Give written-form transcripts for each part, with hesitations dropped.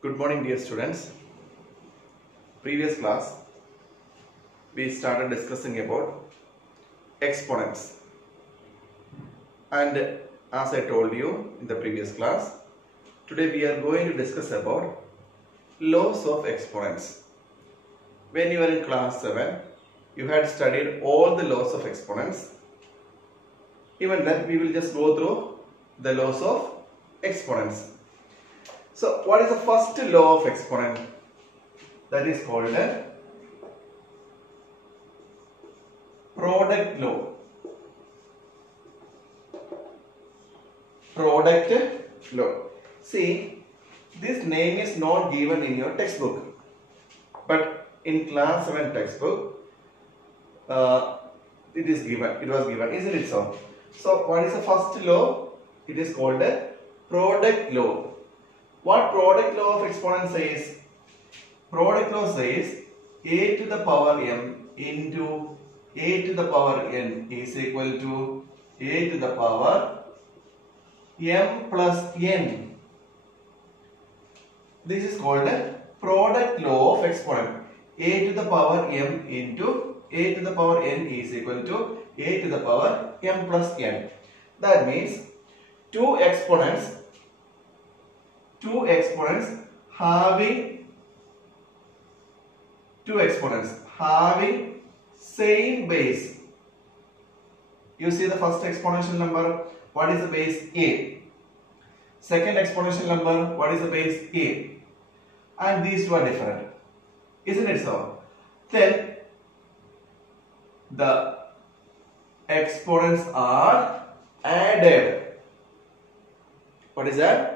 Good morning, dear students. Previous class, we started discussing about exponents. And as I told you in the previous class, today we are going to discuss about laws of exponents. When you were in class 7, you had studied all the laws of exponents. Even then, we will just go through the laws of exponents. So, what is the first law of exponent? That is called a product law. Product law. See, this name is not given in your textbook, but in class 7 textbook, it is given. It was given, isn't it so? So, what is the first law? It is called a product law. What product law of exponent says? Product law says a to the power m into a to the power n is equal to a to the power m plus n. This is called a product law of exponent. A to the power m into a to the power n is equal to a to the power m plus n. That means two exponents having same base. You see the first exponential number, what is the base? A. Second exponential number, what is the base? A. And these two are different, isn't it so? Then the exponents are added. What is that?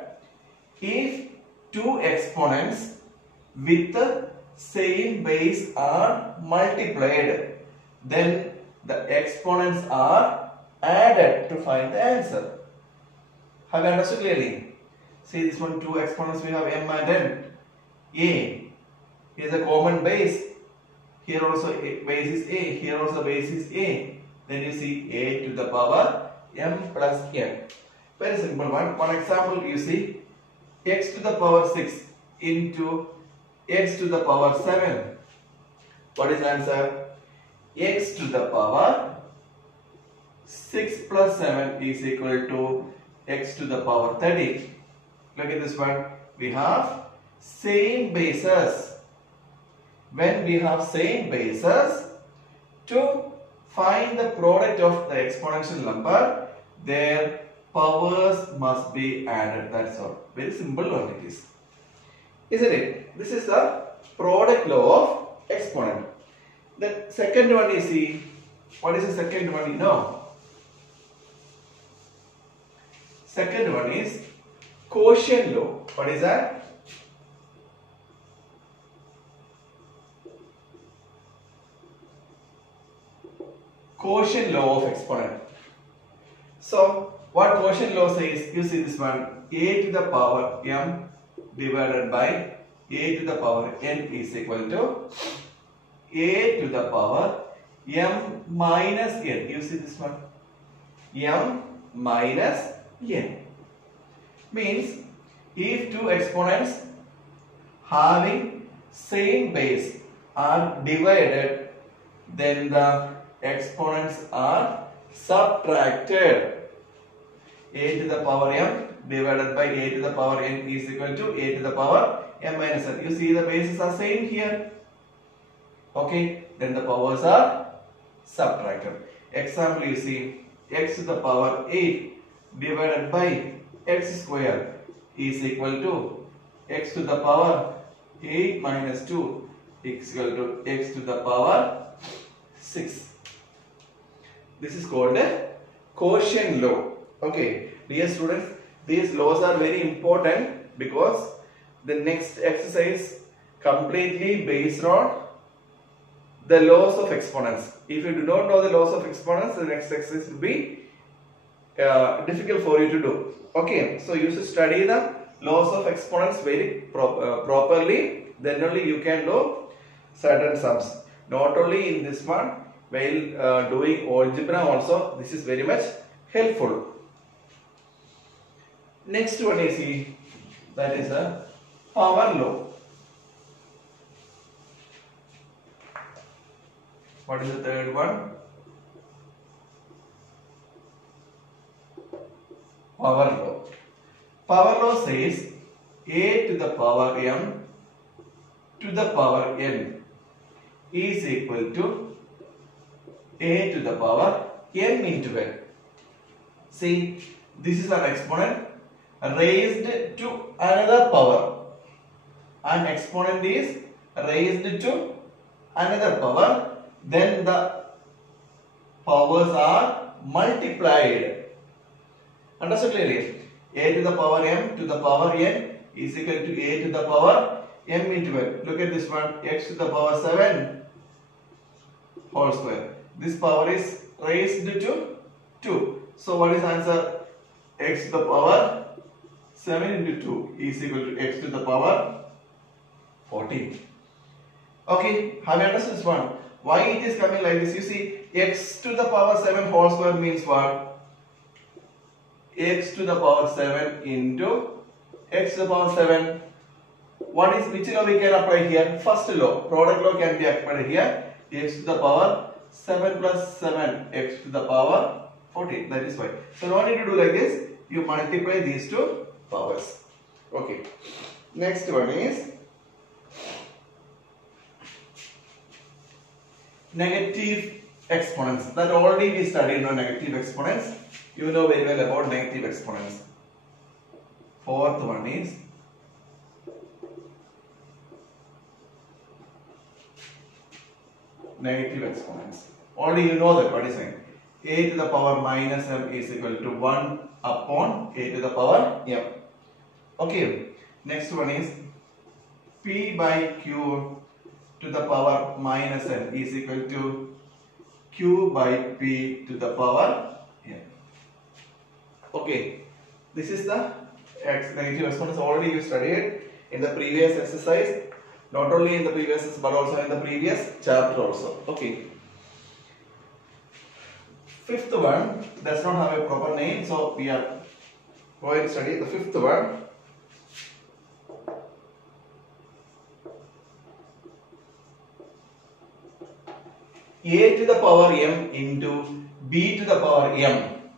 If two exponents with the same base are multiplied, then the exponents are added to find the answer. Have you understood clearly? See this one, two exponents we have m and n. A is a common base. Here also base is a. Here also base is a. Then you see a to the power m plus n. Very simple one. One example you see. X to the power 6 into x to the power 7. What is the answer? X to the power 6 plus 7 is equal to x to the power 30. Look at this one. We have same bases. When we have same bases, to find the product of the exponential number, their powers must be added. That's all. Very simple one it is. Isn't it? This is the product law of exponent. The second one is see. What is the second one? You know. Second one is quotient law. What is that? Quotient law of exponent. So, what quotient law says? You see this one, a to the power m divided by a to the power n is equal to a to the power m minus n. You see this one, m minus n. Means if two exponents having same base are divided, then the exponents are subtracted. A to the power m divided by a to the power n is equal to a to the power m minus n. You see the bases are same here. Okay, then the powers are subtracted. Example you see, x to the power 8 divided by x square is equal to x to the power 8 minus 2 is equal to x to the power 6. This is called a quotient law. Okay, dear students, these laws are very important because the next exercise completely based on the laws of exponents. If you do not know the laws of exponents, the next exercise will be difficult for you to do. Okay, so you should study the laws of exponents very properly. Then only you can do certain sums. Not only in this one, while doing algebra also, this is very much helpful. Next one is that is a power law. What is the third one? Power law. Power law says a to the power m to the power n is equal to a to the power m into n. See, this is an exponent raised to another power. An exponent is raised to another power, then the powers are multiplied. Understood clearly? A to the power m to the power n is equal to a to the power m into n. Look at this one, x to the power 7 whole square. This power is raised to 2. So what is answer? X to the power 7 into 2 is equal to x to the power 14. Okay, have you understood this one? Why it is coming like this? You see, x to the power 7 whole square means what? X to the power 7 into x to the power 7. What is, which law we can apply here? First law, product law can be applied here. X to the power 7 plus 7, x to the power 14. That is why. So no need to do like this. You multiply these two powers. Okay. Next one is negative exponents. That already we studied on negative exponents. You know very well about negative exponents. Fourth one is negative exponents. Already you know that what is saying. A to the power minus m is equal to 1 upon a to the power m. Okay. Next one is p by q to the power minus n is equal to q by p to the power n. Okay. This is the negative exponents. Already you studied in the previous exercise. Not only in the previous but also in the previous chapter also. Okay. Fifth one does not have a proper name, so we are going to study the fifth one. A to the power m into b to the power m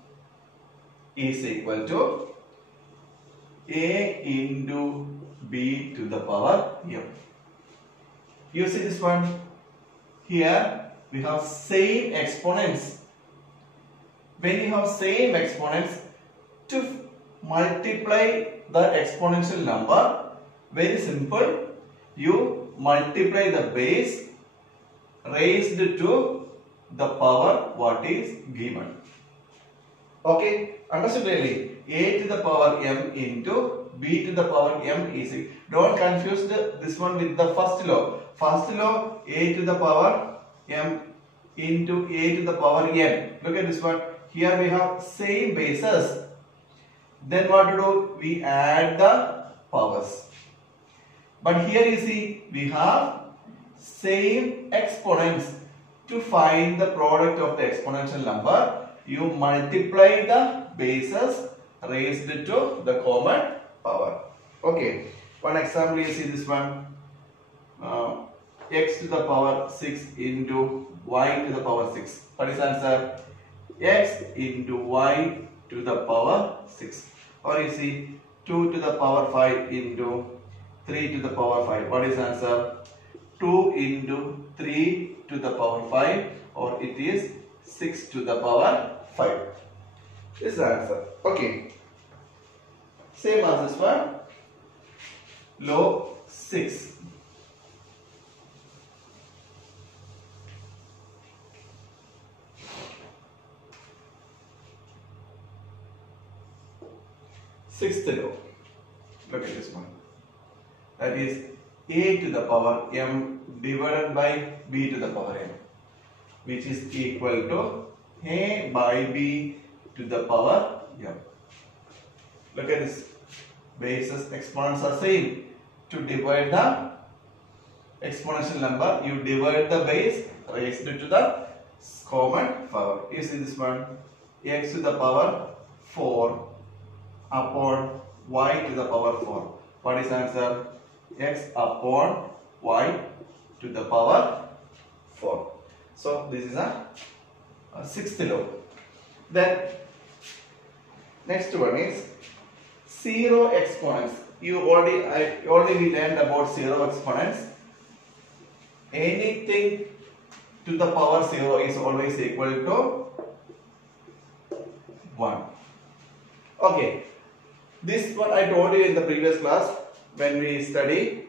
is equal to a into b to the power m. You see this one? Here we have same exponents. When you have same exponents, to multiply the exponential number, very simple, you multiply the base raised to the power what is given. Okay, understood clearly? A to the power m into b to the power m is equal. Don't confuse this one with the first law. First law, a to the power m into a to the power n. Look at this one. Here we have same bases. Then what to do? We add the powers. But here you see we have same exponents. To find the product of the exponential number, you multiply the bases raised to the common power. Okay. One example, you see this one. X to the power 6 into y to the power 6. What is answer? X into y to the power 6. Or you see 2 to the power 5 into 3 to the power 5. What is answer? 2 into 3 to the power 5, or it is 6 to the power 5. This is the answer. Okay. Same as this one. Law 6. Sixth law. Look at this one. That is a to the power m divided by b to the power m, which is equal to a by b to the power m. Look at this. Bases, exponents are same. To divide the exponential number, you divide the base raised to the common power. You see this one. X to the power 4 upon y to the power 4. What is answer? x upon y to the power 4. So this is a sixth law. Then next one is zero exponents. We learned about zero exponents. Anything to the power 0 is always equal to 1. Okay, this one I told you in the previous class when we study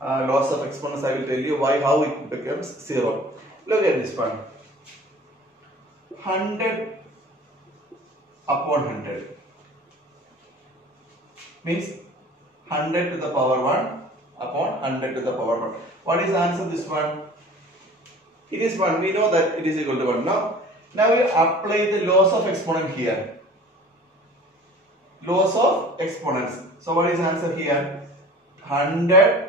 laws of exponents. I will tell you how it becomes 0. Look at this one. 100 upon 100 means 100 to the power 1 upon 100 to the power 1. What is the answer this one? It is 1. We know that it is equal to 1. Now we apply the laws of exponent here. Laws of exponents. So what is the answer here? 100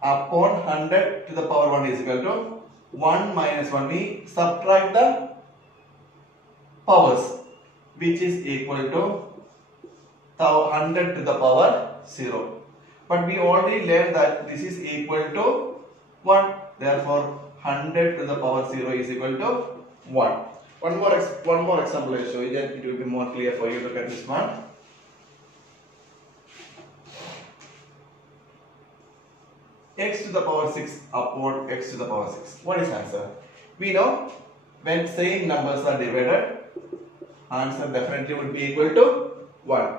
upon 100 to the power 1 is equal to 1 minus 1. We subtract the powers, which is equal to 100 to the power 0. But we already learned that this is equal to 1. Therefore, 100 to the power 0 is equal to 1. One more example I will show you that it will be more clear for you. Look at this one. X to the power 6 upon x to the power 6. What is answer? We know when same numbers are divided, answer definitely would be equal to 1.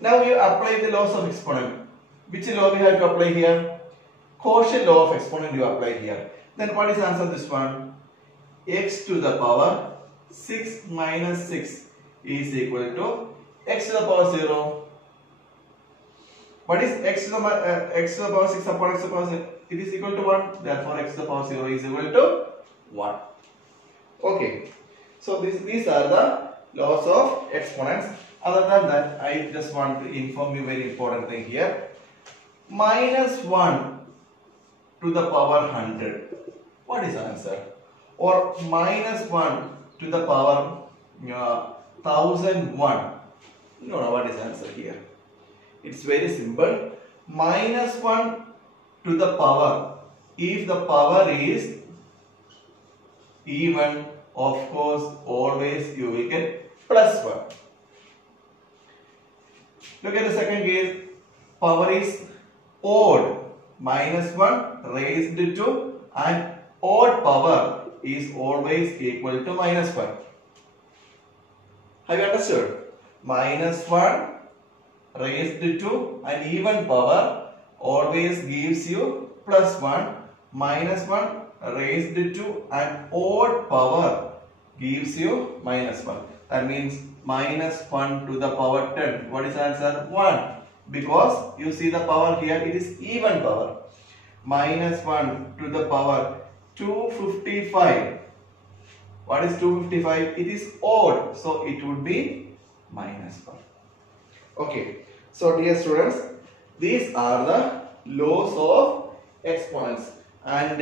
Now we apply the laws of exponent. Which law we have to apply here? Quotient law of exponent you apply here. Then what is the answer this one? X to the power 6 minus 6 is equal to x to the power 0. What is x to the power 6 upon x to the power 0? It is equal to 1. Therefore, x to the power 0 is equal to 1. Okay. So these are the laws of exponents. Other than that, I just want to inform you very important thing here. Minus 1 to the power 100. What is the answer? Or minus 1 to the power 1001. No, what is the answer here? It's very simple. Minus 1 to the power. If the power is even, of course, always you will get plus 1. Look at the second case. Power is odd. Minus 1 raised to an odd power is always equal to minus 1. Have you understood? Minus 1 raised to an even power always gives you plus 1. Minus 1 raised to an odd power gives you minus 1. That means minus 1 to the power 10. What is the answer? 1. Because you see the power here, it is even power. Minus 1 to the power 255. What is 255? It is odd. So it would be minus 1. Okay. So dear students, these are the laws of exponents. And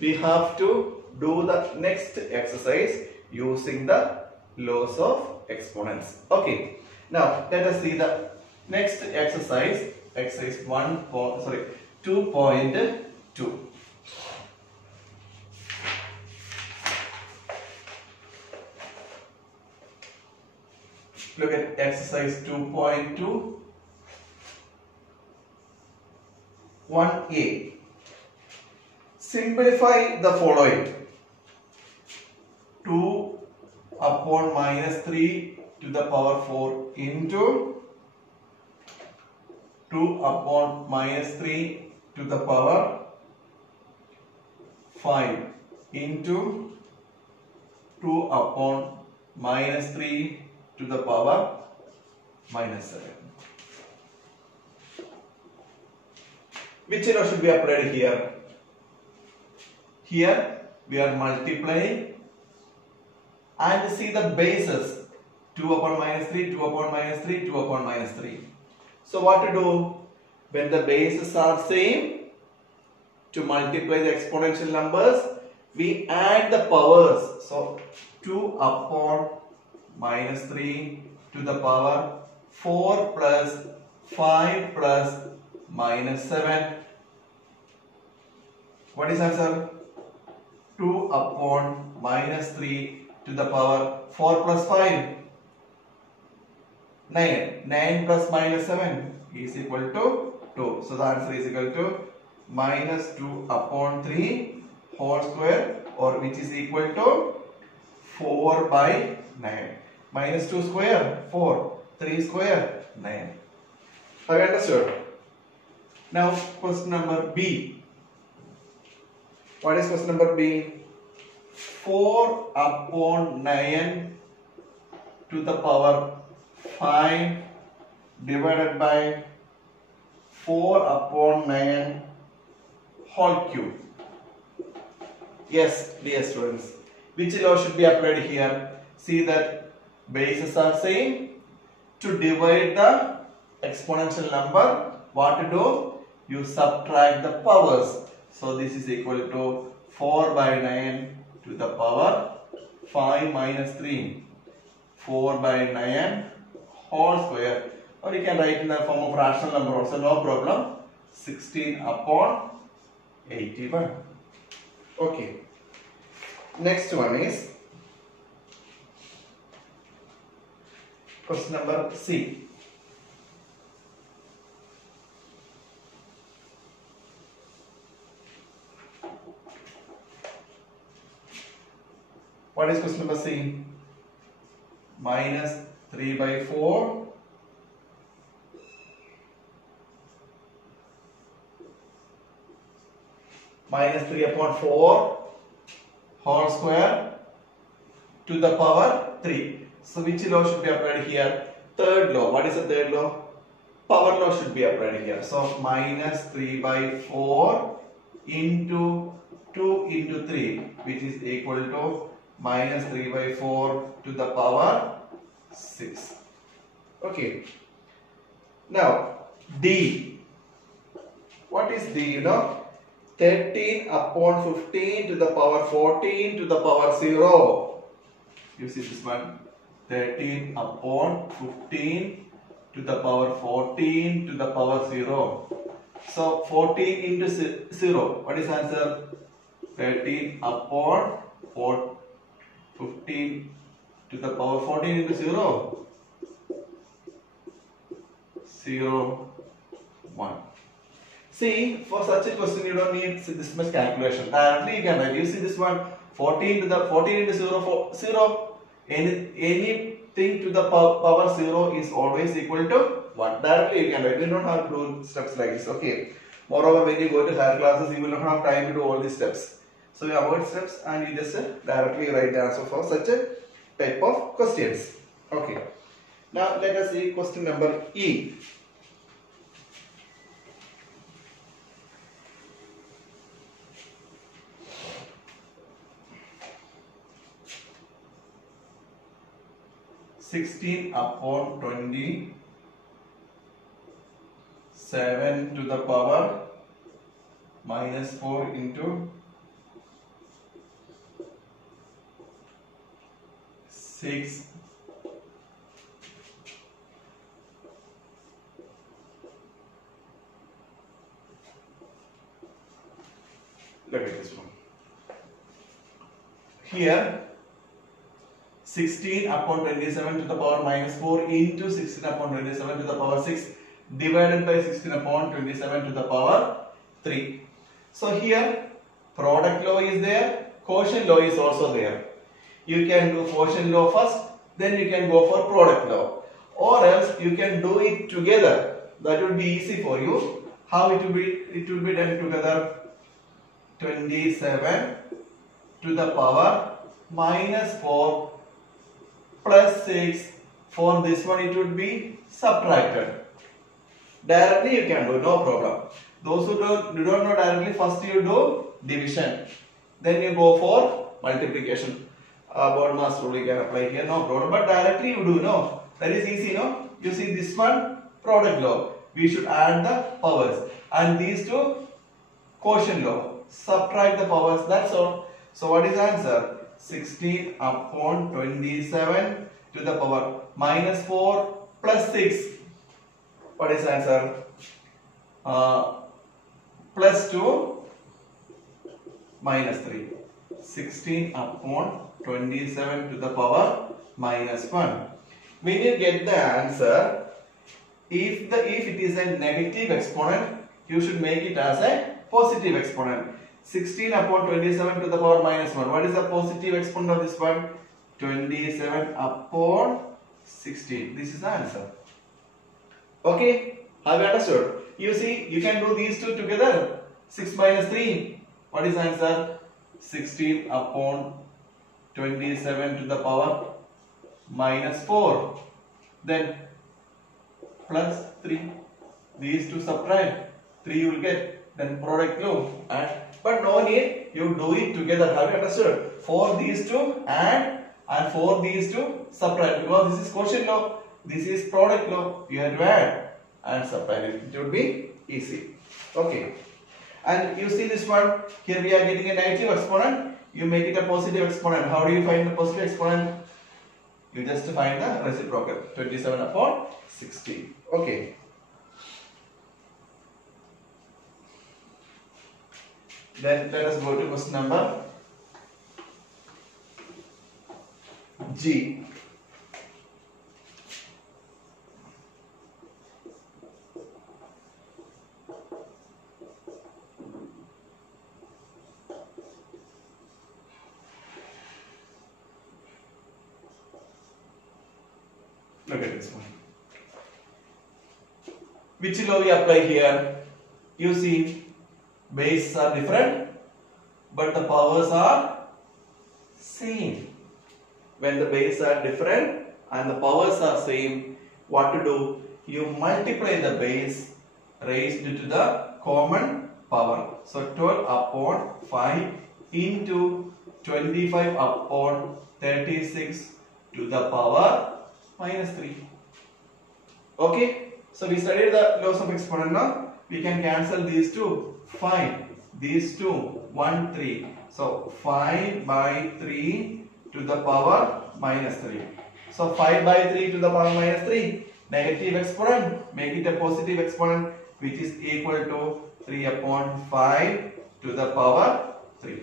we have to do the next exercise using the laws of exponents. Okay. Now let us see the next exercise. Exercise 2.2. Look at exercise 2.2. 1a. Simplify the following. 2 upon minus 3 to the power 4 into 2 upon minus 3 to the power 5 into 2 upon minus 3 to the power minus 7. Which law should be applied here? Here we are multiplying and see the bases. 2 upon minus 3, 2 upon minus 3, 2 upon minus 3. So what to do? When the bases are same, to multiply the exponential numbers, we add the powers. So 2 upon minus 3 to the power 4 plus 5 plus minus 7. What is answer? 2 upon minus 3 to the power 4 plus 5. 9. 9 plus minus 7 is equal to 2. So the answer is equal to minus 2 upon 3 whole square, or which is equal to 4 by 9. Minus 2 square 4. 3 square 9. Have you understood? Now question number B. What is question number B? 4 upon 9 to the power 5 divided by 4 upon 9 whole cube. Yes, dear students, which law should be applied here? See that bases are same. To divide the exponential number, what to do? You subtract the powers. So this is equal to 4 by 9 to the power 5 minus 3. 4 by 9 whole square, or you can write in the form of rational number also, no problem. 16 upon 81. Okay. Next one is question number C. What is question number C? Minus 3 by 4 minus 3 upon 4 whole square to the power 3. So which law should be applied here? Third law. What is the third law? Power law should be applied here. So minus 3 by 4 into 2 into 3, which is equal to minus 3 by 4 to the power 6. Okay. Now D. What is D? You know, 13 upon 15 to the power 14 to the power 0. You see this one? 13 upon 15 to the power 14 to the power 0. So 14 into 0. What is answer? 13 upon 15 to the power 14 into 0. 0, 1. See, for such a question you don't need this much calculation. Directly you can write. You see this one, 14 to the 14 into 0, 0. Anything to the power 0 is always equal to 1. Directly you can write. You don't have to do steps like this. Okay. Moreover, when you go to higher classes, you will not have time to do all these steps. So you avoid steps and you just directly write the answer for such a type of questions. Okay. Now let us see question number E. (16 upon 20) 7 to the power minus 4 into 6 look at this one. Here 16 upon 27 to the power minus 4 into 16 upon 27 to the power 6 divided by 16 upon 27 to the power 3. So here product law is there, quotient law is also there. You can do quotient law first, then you can go for product law, or else you can do it together. That would be easy for you. How it will be? It will be done together. 27 to the power minus 4 plus 6. For this one it would be subtracted. Directly you can do, no problem. Those who do not know directly, first you do division, then you go for multiplication. BODMAS rule you can apply here, no problem. But directly you do, no, that is easy, no. You see this one product law, we should add the powers, and these two quotient law, subtract the powers, that's all. So what is the answer? 16 upon 27 to the power minus 4 plus 6. What is the answer? plus 2 minus 3. 16 upon 27 to the power minus 1. When you get the answer, if it is a negative exponent, you should make it as a positive exponent. 16 upon 27 to the power minus 1. What is the positive exponent of this one? 27 upon 16. This is the answer. Okay, have you understood? You see, you can do these two together. 6 minus 3. What is the answer? 16 upon 27 to the power minus 4. Then plus 3. These two subtract. 3 you will get. Then product law. But no need. You do it together. Have you understood? For these two add and for these two subtract. Because this is quotient law. This is product law. You have to add and subtract it. It would be easy. Okay. And you see this one. Here we are getting a negative exponent. You make it a positive exponent. How do you find the positive exponent? You just find the reciprocal. 27 upon 16. Okay. Then let us go to question number G. Look at this one. Which law we apply here? You see, bases are different, but the powers are same. When the bases are different and the powers are same, what to do? You multiply the base raised to the common power. So 12 upon 5 into 25 upon 36 to the power minus 3. Okay, so we studied the laws of exponent now. We can cancel these two. 5, these two, 1, 3. So 5 by 3 to the power minus 3. So 5 by 3 to the power minus 3. Negative exponent, make it a positive exponent, which is equal to 3 upon 5 to the power 3.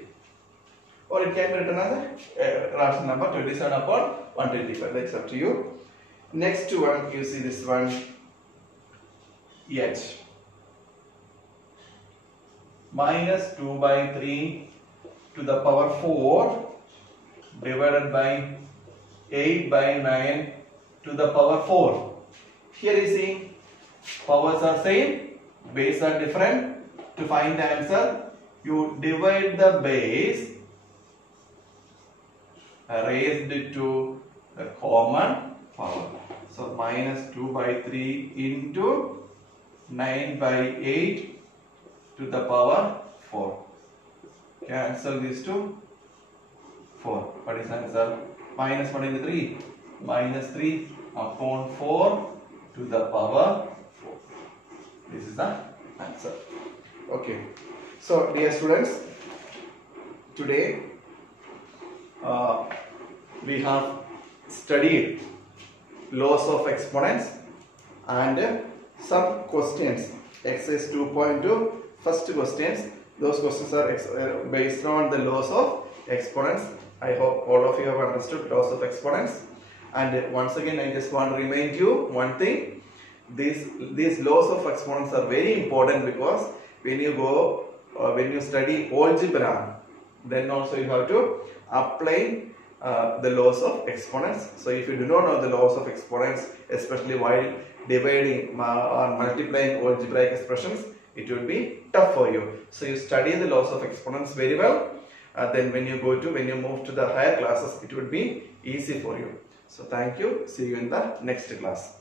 Or it can be written as a rational number 27 upon 125. That's up to you. Next one, you see this one, H. Minus 2 by 3 to the power 4 divided by 8 by 9 to the power 4. Here you see, powers are same, bases are different. To find the answer, you divide the base raised to the common power. So minus 2 by 3 into 9 by 8 to the power 4. Cancel these two. 4. What is the answer? Minus 1 into 3. Minus 3 upon 4 to the power 4. This is the answer. Okay. So dear students, today we have studied laws of exponents and some questions. Exercise 2.2, first questions. Those questions are based on the laws of exponents. I hope all of you have understood laws of exponents. And once again, I just want to remind you one thing. These laws of exponents are very important, because when you study algebra, then also you have to apply the laws of exponents. So if you do not know the laws of exponents, especially while dividing or multiplying algebraic expressions, it will be tough for you. So you study the laws of exponents very well. Then when you move to the higher classes, it would be easy for you. So thank you. See you in the next class.